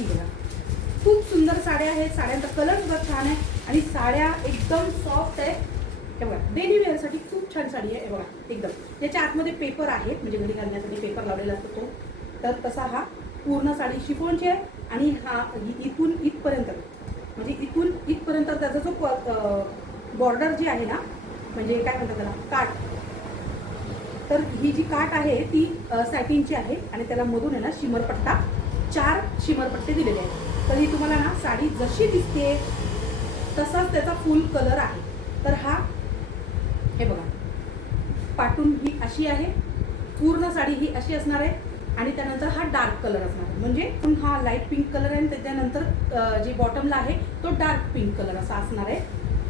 ही बघा, खूप सुंदर साड्या आहेत. साड्यांचा कलर सुद्धा छान आहे आणि साड्या एकदम सॉफ्ट आहे. हे बघा, डेली वेअरसाठी खूप छान साडी आहे. हे बघा एकदम, याच्या आतमध्ये पेपर आहेत, म्हणजे घरी घालण्यासाठी पेपर लावलेला असतो तो. तर तसा हा पूर्ण साडी शिफॉनची आहे आणि हा इथून इथपर्यंत, म्हणजे इथून इथपर्यंत त्याचा जो बॉर्डर जी आहे ना, म्हणजे काय म्हणतात त्याला, काठ. तर ही जी काठ आहे ती सॅटिनची आहे आणि त्याला मधून आहे ना शिमरपट्टा, 4 शिमरपट्टे दिलेले आहेत. तर ही तुम्हाला ना साडी जशी दिसते तसाच त्याचा फुल कलर आहे. तर हा हे बघा, पाटून ही अशी आहे, पूर्ण साडी ही अशी असणार आहे आणि त्यानंतर हा डार्क कलर असणार आहे. म्हणजे हा लाईट पिंक कलर आहे आणि त्याच्यानंतर जी बॉटमला आहे तो डार्क पिंक कलर असा असणार आहे.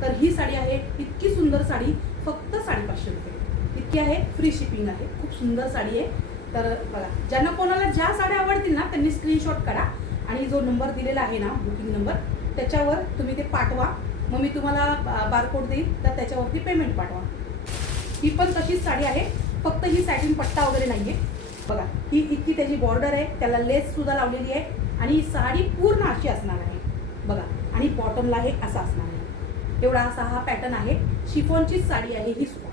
तर ही साडी आहे, इतकी सुंदर साडी, फक्त 550 रुपये इतकी आहे. फ्री शिपिंग आहे, खूप सुंदर साडी आहे. तर बघा, ज्यांना कोणाला ज्या साड्या आवडतील ना त्यांनी स्क्रीनशॉट काढा आणि जो नंबर दिलेला आहे ना, बुकिंग नंबर, त्याच्यावर तुम्ही ते पाठवा. मग मी तुम्हाला बारकोड देईल, तर त्याच्यावरती पेमेंट पाठवा. ही पण तशीच साडी आहे, फक्त ही सॅटिन पट्टा वगैरे नाही आहे. बघा, ही इतकी त्याची बॉर्डर आहे, त्याला लेस सुद्धा लावलेली आहे आणि ही साडी पूर्ण अशी असणार आहे बघा. आणि बॉटमला हे असा असणार आहे. एवढा असा हा पॅटर्न आहे. शिफॉनचीच साडी आहे ही सुद्धा.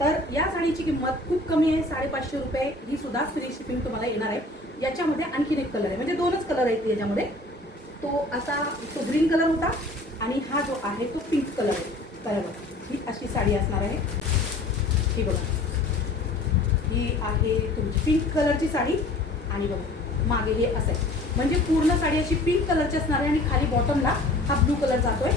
तर या साडीची किंमत खूप कमी आहे, 550 रुपये. ही सुद्धा फ्री शिपिंग तुम्हाला येणार आहे. याच्यामध्ये आणखीन एक कलर आहे, म्हणजे 2च कलर आहेत याच्यामध्ये. तो असा, तो ग्रीन कलर होता आणि हा जो आहे तो पिंक कलर आहे. तर बघा, ही अशी साडी असणार आहे. ही बघा, ही आहे तुमची पिंक कलरची साडी आणि बघा मागे हे असं आहे, म्हणजे पूर्ण साडी अशी पिंक कलरची असणार आहे आणि खाली बॉटमला हा ब्लू कलर जातोय.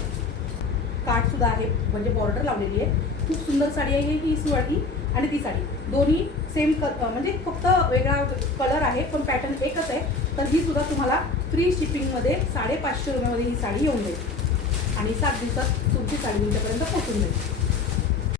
काठ सुद्धा आहे, म्हणजे बॉर्डर लावलेली आहे. खूप सुंदर साडी आहे ही साडी आणि ती साडी, दोन्ही सेम म्हणजे फक्त वेगळा कलर आहे पण पॅटर्न एकच आहे. तर ही सुद्धा तुम्हाला फ्री शिपिंगमध्ये 550 रुपयामध्ये ही साडी येऊन जाईल आणि 7 दिवसात तुमची साडी तुमच्यापर्यंत पोहोचून जाईल.